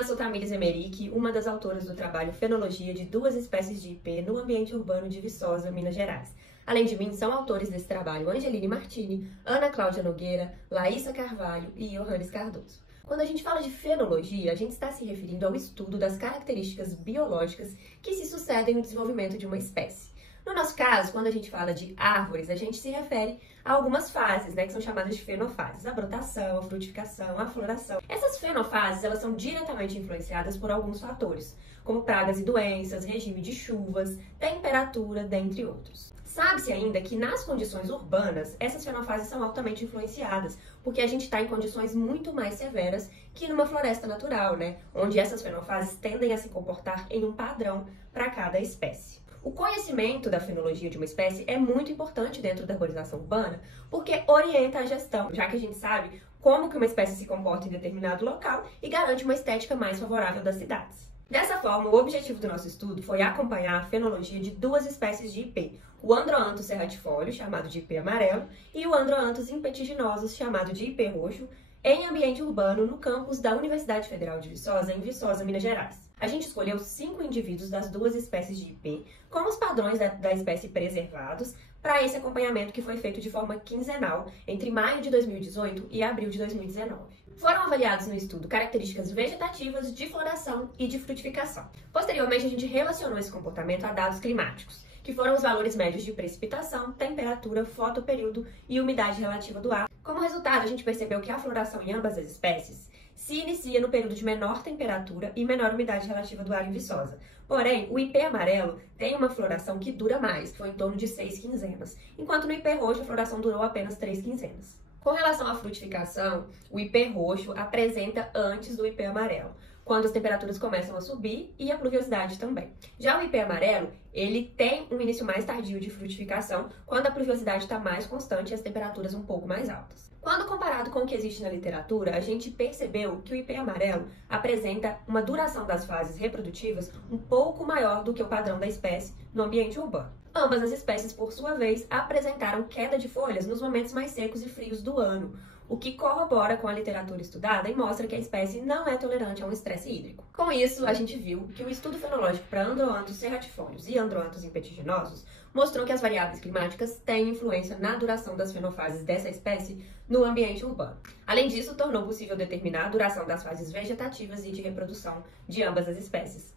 eu sou Tamires Emerick, uma das autoras do trabalho Fenologia de duas espécies de ipê no ambiente urbano de Viçosa, Minas Gerais. Além de mim, são autores desse trabalho Angeline Martini, Ana Cláudia Nogueira, Laísa Carvalho e Johannes Cardoso. Quando a gente fala de fenologia, a gente está se referindo ao estudo das características biológicas que se sucedem no desenvolvimento de uma espécie. No nosso caso, quando a gente fala de árvores, a gente se refere a algumas fases, que são chamadas de fenofases. A brotação, a frutificação, a floração. Essas fenofases, elas são diretamente influenciadas por alguns fatores, como pragas e doenças, regime de chuvas, temperatura, dentre outros. Sabe-se ainda que nas condições urbanas, essas fenofases são altamente influenciadas, porque a gente está em condições muito mais severas que numa floresta natural, onde essas fenofases tendem a se comportar em um padrão para cada espécie. O conhecimento da fenologia de uma espécie é muito importante dentro da arborização urbana, porque orienta a gestão, já que a gente sabe como que uma espécie se comporta em determinado local e garante uma estética mais favorável das cidades. Dessa forma, o objetivo do nosso estudo foi acompanhar a fenologia de duas espécies de ipê, o Androanthus serratifólio, chamado de ipê amarelo, e o Androanthus impetiginosus, chamado de ipê roxo, em ambiente urbano no campus da Universidade Federal de Viçosa, em Viçosa, Minas Gerais. A gente escolheu 5 indivíduos das duas espécies de ipê, com os padrões da espécie preservados, para esse acompanhamento que foi feito de forma quinzenal, entre maio de 2018 e abril de 2019. Foram avaliados no estudo características vegetativas, de floração e de frutificação. Posteriormente, a gente relacionou esse comportamento a dados climáticos, que foram os valores médios de precipitação, temperatura, fotoperíodo e umidade relativa do ar. Como resultado, a gente percebeu que a floração em ambas as espécies se inicia no período de menor temperatura e menor umidade relativa do ar em Viçosa. Porém, o ipê amarelo tem uma floração que dura mais, foi em torno de 6 quinzenas, enquanto no ipê roxo a floração durou apenas 3 quinzenas. Com relação à frutificação, o ipê roxo apresenta antes do ipê amarelo, quando as temperaturas começam a subir e a pluviosidade também. Já o ipê amarelo, ele tem um início mais tardio de frutificação, quando a pluviosidade está mais constante e as temperaturas um pouco mais altas. Quando comparado com o que existe na literatura, a gente percebeu que o ipê amarelo apresenta uma duração das fases reprodutivas um pouco maior do que o padrão da espécie no ambiente urbano. Ambas as espécies, por sua vez, apresentaram queda de folhas nos momentos mais secos e frios do ano, o que corrobora com a literatura estudada e mostra que a espécie não é tolerante a um estresse hídrico. Com isso, a gente viu que o estudo fenológico para Androanthus serratifólios e Androanthus impetiginosus mostrou que as variáveis climáticas têm influência na duração das fenofases dessa espécie no ambiente urbano. Além disso, tornou possível determinar a duração das fases vegetativas e de reprodução de ambas as espécies.